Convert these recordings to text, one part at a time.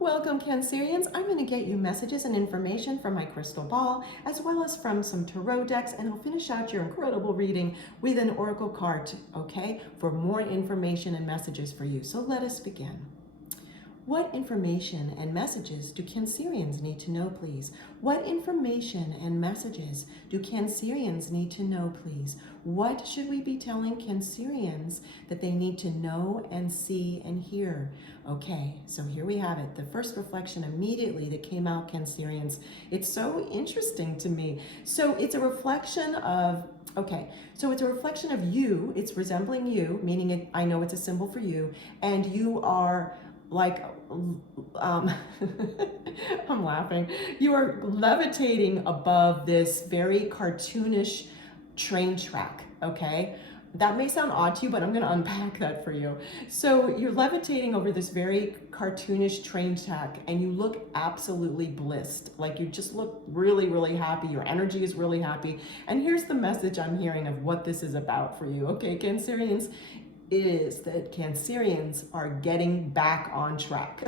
Welcome, Cancerians. I'm going to get you messages and information from my crystal ball, as well as from some tarot decks, and I'll finish out your incredible reading with an oracle card, okay, for more information and messages for you. So let us begin. What information and messages do Cancerians need to know, please? What information and messages do Cancerians need to know, please? What should we be telling Cancerians that they need to know and see and hear? Okay, so here we have it. The first reflection immediately that came out, Cancerians. It's so interesting to me. So it's a reflection of it's a reflection of you. It's resembling you, meaning I know it's a symbol for you, and you are like, I'm laughing. You are levitating above this very cartoonish train track, okay? That may sound odd to you, but I'm gonna unpack that for you. So you're levitating over this very cartoonish train track and you look absolutely blissed. Like you just look really, really happy. Your energy is really happy. And here's the message I'm hearing of what this is about for you, okay, Cancerians? Is that Cancerians are getting back on track.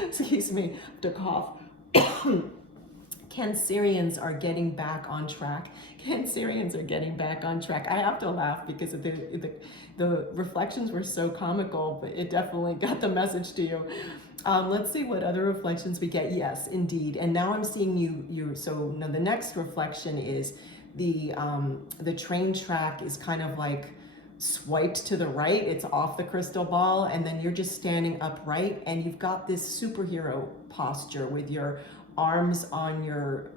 Excuse me, to cough. Cancerians are getting back on track. Cancerians are getting back on track. I have to laugh because of the reflections were so comical, but it definitely got the message to you. Let's see what other reflections we get. Yes, indeed. And now I'm seeing you. So now the next reflection is the train track is kind of like swiped to the right. It's off the crystal ball, and then you're just standing upright and you've got this superhero posture with your arms on your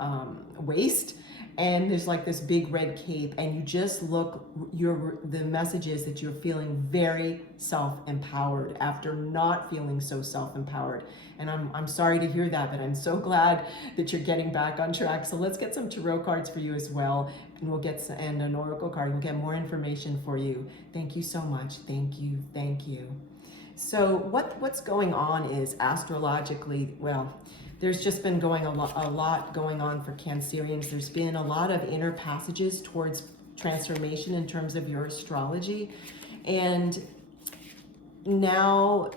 waist, and there's like this big red cape, and you just look, the message is that you're feeling very self-empowered after not feeling so self-empowered. And I'm sorry to hear that, but I'm so glad that you're getting back on track. So let's get some tarot cards for you as well, and we'll get and an oracle card. We'll get more information for you. Thank you so much. Thank you. Thank you. So what's going on is astrologically, well, there's just been a lot going on for Cancerians. There's been a lot of inner passages towards transformation in terms of your astrology. And now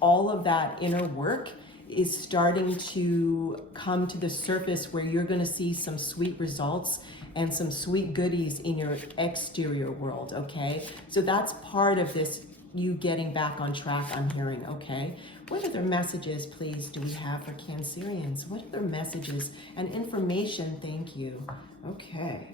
all of that inner work is starting to come to the surface where you're going to see some sweet results and some sweet goodies in your exterior world, okay? So that's part of this, you getting back on track, I'm hearing, okay? What other messages, please, do we have for Cancerians? What other messages and information? Thank you. Okay.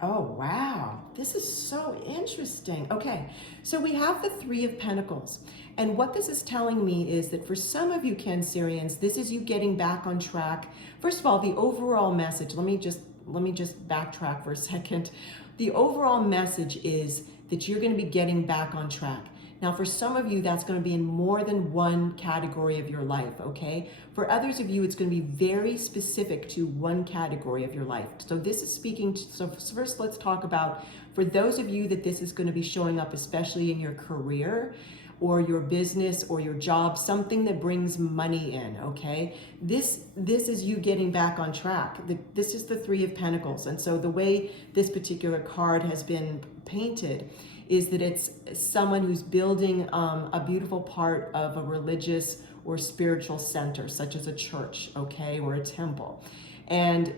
Oh, wow. This is so interesting. Okay, so we have the Three of Pentacles. And what this is telling me is that for some of you Cancerians, this is you getting back on track. First of all, the overall message, let me just backtrack for a second. The overall message is that you're going to be getting back on track. Now, for some of you, that's going to be in more than one category of your life, okay? For others of you, it's going to be very specific to one category of your life. So this is speaking to, so first let's talk about, for those of you that this is going to be showing up, especially in your career or your business or your job, something that brings money in, okay? This is you getting back on track. This is the Three of Pentacles. And so the way this particular card has been painted is that it's someone who's building a beautiful part of a religious or spiritual center, such as a church, okay, or a temple. And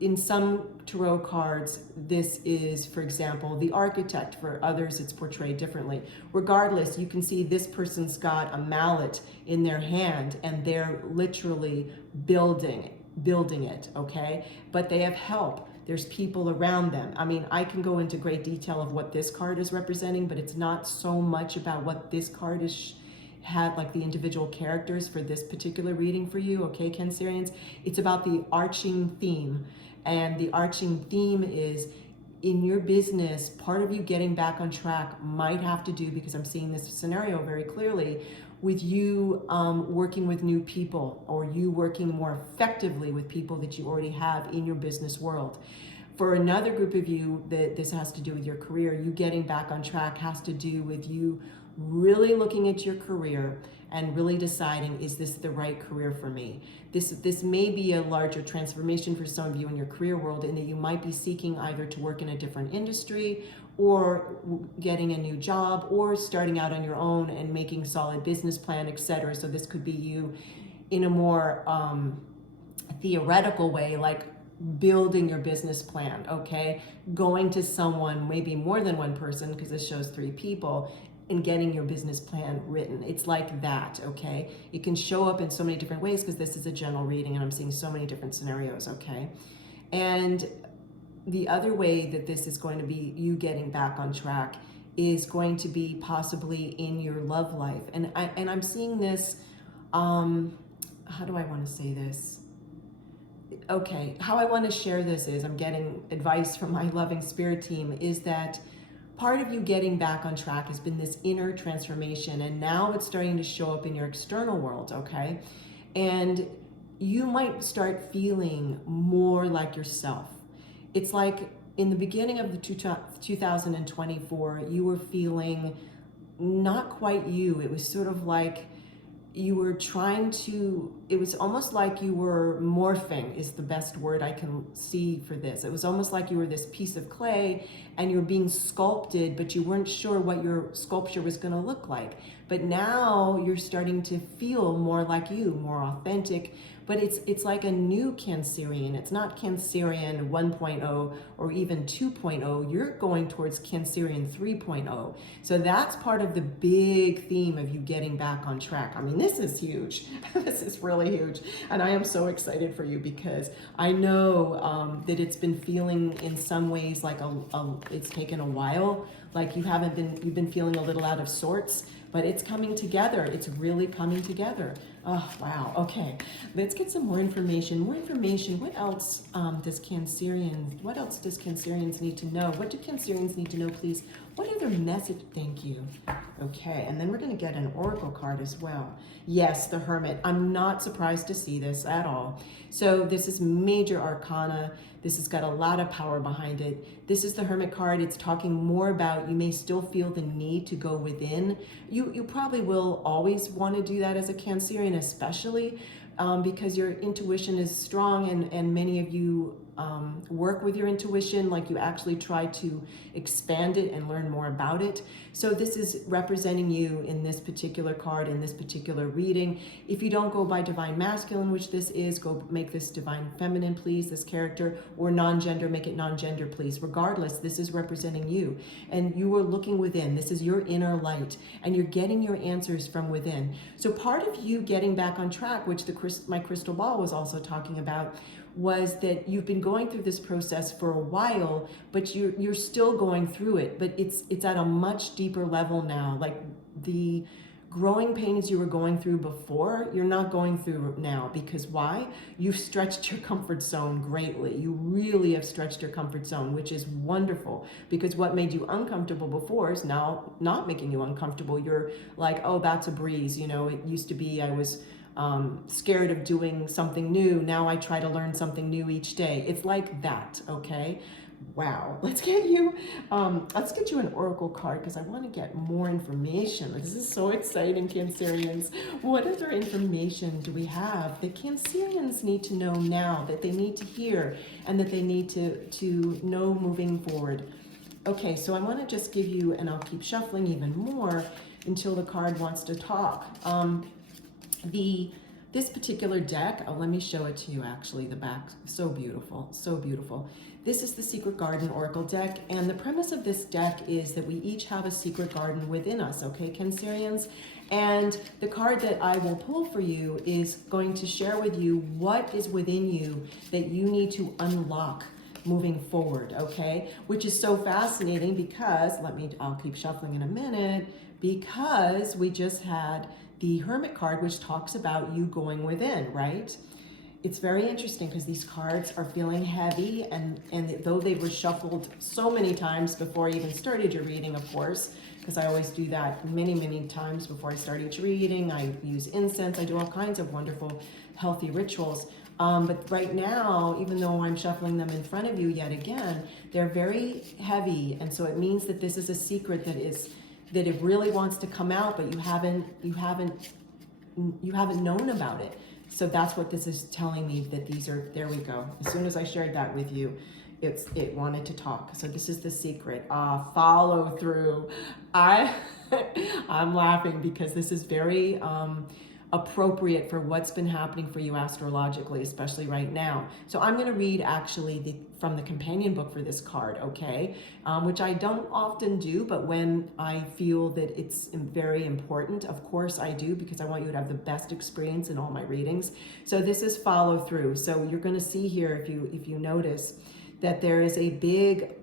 in some tarot cards, this is, for example, the architect. For others, it's portrayed differently. Regardless, you can see this person's got a mallet in their hand and they're literally building it, okay? But they have help. There's people around them. I mean, I can go into great detail of what this card is representing, but it's not so much about what this card is had, like the individual characters for this particular reading for you, okay, Cancerians? It's about the arching theme. And the arching theme is, in your business, part of you getting back on track might have to do, because I'm seeing this scenario very clearly, with you working with new people, or you working more effectively with people that you already have in your business world. For another group of you, that this has to do with your career, you getting back on track has to do with you really looking at your career and really deciding, is this the right career for me? This may be a larger transformation for some of you in your career world, in that you might be seeking either to work in a different industry or getting a new job, or starting out on your own and making solid business plan, etc. So this could be you in a more theoretical way, like building your business plan, okay? Going to someone, maybe more than one person, because this shows 3 people, and getting your business plan written. It's like that, okay? It can show up in so many different ways because this is a general reading and I'm seeing so many different scenarios, okay? And the other way that this is going to be you getting back on track is going to be possibly in your love life. And I'm seeing this, how do I want to say this? Okay, how I want to share this is, I'm getting advice from my loving spirit team, is that part of you getting back on track has been this inner transformation, and now it's starting to show up in your external world, okay? And you might start feeling more like yourself. It's like in the beginning of the 2024, you were feeling not quite you. It was sort of like you were trying to, it was almost like you were morphing is the best word I can see for this. It was almost like you were this piece of clay and you were being sculpted, but you weren't sure what your sculpture was going to look like. But now you're starting to feel more like you, more authentic. But it's like a new Cancerian. It's not Cancerian 1.0 or even 2.0. You're going towards Cancerian 3.0. So that's part of the big theme of you getting back on track. I mean, this is huge. This is really huge. And I am so excited for you because I know that it's been feeling in some ways like it's taken a while. Like you've been feeling a little out of sorts, but it's coming together. It's really coming together. Oh, wow. Okay. Let's get some more information. More information. What else does Cancerians need to know? What do Cancerians need to know, please? What are their message? Thank you. Okay. And then we're going to get an oracle card as well. Yes, the Hermit. I'm not surprised to see this at all. So this is major arcana. This has got a lot of power behind it. This is the Hermit card. It's talking more about you may still feel the need to go within. You probably will always want to do that as a Cancerian, especially because your intuition is strong and many of you work with your intuition, like you actually try to expand it and learn more about it. So this is representing you in this particular card, in this particular reading. If you don't go by divine masculine, which this is, go make this divine feminine, please, this character, or non-gender, make it non-gender, please. Regardless, this is representing you. And you are looking within. This is your inner light, and you're getting your answers from within. So part of you getting back on track, which my crystal ball was also talking about, was that you've been going through this process for a while, but you're still going through it, but it's at a much deeper level now. Like the growing pains you were going through before, you're not going through now. Because why? You've stretched your comfort zone greatly. You really have stretched your comfort zone, which is wonderful, because what made you uncomfortable before is now not making you uncomfortable. You're like, oh, that's a breeze. You know, it used to be I was scared of doing something new. Now I try to learn something new each day. It's like that, okay? Wow. Let's get you an oracle card because I want to get more information. This is so exciting, Cancerians. What other information do we have that Cancerians need to know now, that they need to hear, and that they need to know moving forward? Okay, so I want to just give you, and I'll keep shuffling even more until the card wants to talk. This particular deck, let me show it to you actually, the back, so beautiful, so beautiful. This is the Secret Garden Oracle deck, and the premise of this deck is that we each have a secret garden within us, okay, Cancerians? And the card that I will pull for you is going to share with you what is within you that you need to unlock moving forward, okay? Which is so fascinating because, I'll keep shuffling in a minute, because we just had the Hermit card, which talks about you going within, right? It's very interesting because these cards are feeling heavy, and though they were shuffled so many times before I even started your reading, of course, because I always do that many, many times before I start each reading. I use incense, I do all kinds of wonderful, healthy rituals. But right now, even though I'm shuffling them in front of you yet again, they're very heavy, and so it means that this is a secret that it really wants to come out, but you haven't known about it. So that's what this is telling me, that these are, there we go. As soon as I shared that with you, it wanted to talk. So this is the secret. Follow through. I I'm laughing because this is very appropriate for what's been happening for you astrologically, especially right now. So I'm going to read actually from the companion book for this card, okay? Which I don't often do, but when I feel that it's very important, of course I do, because I want you to have the best experience in all my readings. So this is follow through. So you're going to see here, if you notice, that there is a big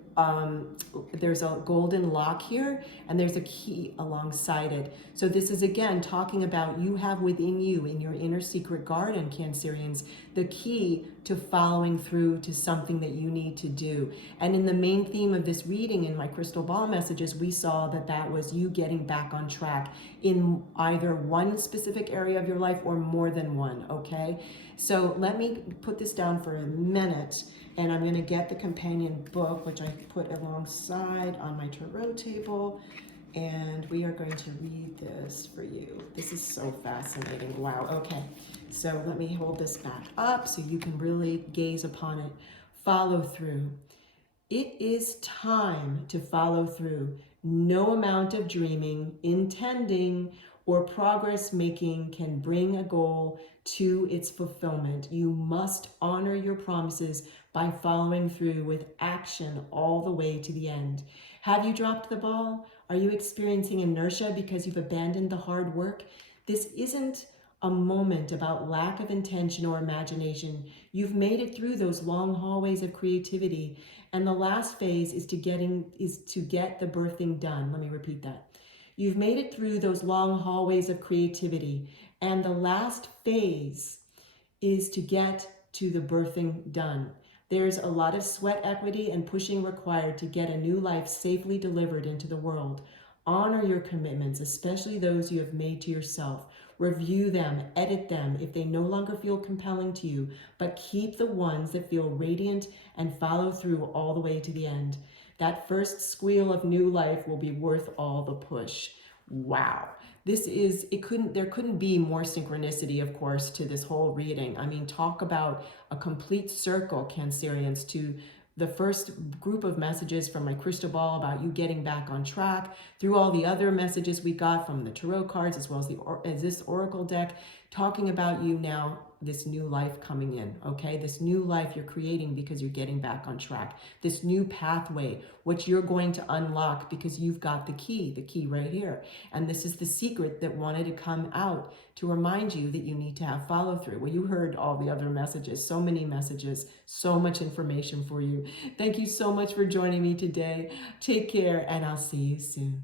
there's a golden lock here, and there's a key alongside it. So this is again talking about you have within you, in your inner secret garden, Cancerians, the key to following through to something that you need to do. And in the main theme of this reading, in my crystal ball messages, we saw that that was you getting back on track in either one specific area of your life or more than one, okay? So let me put this down for a minute, and I'm going to get the companion book, which I put alongside on my tarot table, and we are going to read this for you. This is so fascinating. Wow. Okay. So let me hold this back up so you can really gaze upon it. Follow through. It is time to follow through. No amount of dreaming, intending, or progress making can bring a goal to its fulfillment. You must honor your promises by following through with action all the way to the end. Have you dropped the ball? Are you experiencing inertia because you've abandoned the hard work? This isn't a moment about lack of intention or imagination. You've made it through those long hallways of creativity, and the last phase is to get the birthing done. Let me repeat that. You've made it through those long hallways of creativity, and the last phase is to get to the birthing done. There's a lot of sweat equity and pushing required to get a new life safely delivered into the world. Honor your commitments, especially those you have made to yourself. Review them, edit them if they no longer feel compelling to you, but keep the ones that feel radiant and follow through all the way to the end. That first squeal of new life will be worth all the push. Wow. There couldn't be more synchronicity, of course, to this whole reading. I mean, talk about a complete circle, Cancerians, to the first group of messages from my crystal ball about you getting back on track, through all the other messages we got from the tarot cards, as well as this oracle deck, talking about you now, this new life coming in, okay? This new life you're creating because you're getting back on track. This new pathway, which you're going to unlock because you've got the key right here. And this is the secret that wanted to come out to remind you that you need to have follow through. Well, you heard all the other messages, so many messages, so much information for you. Thank you so much for joining me today. Take care, and I'll see you soon.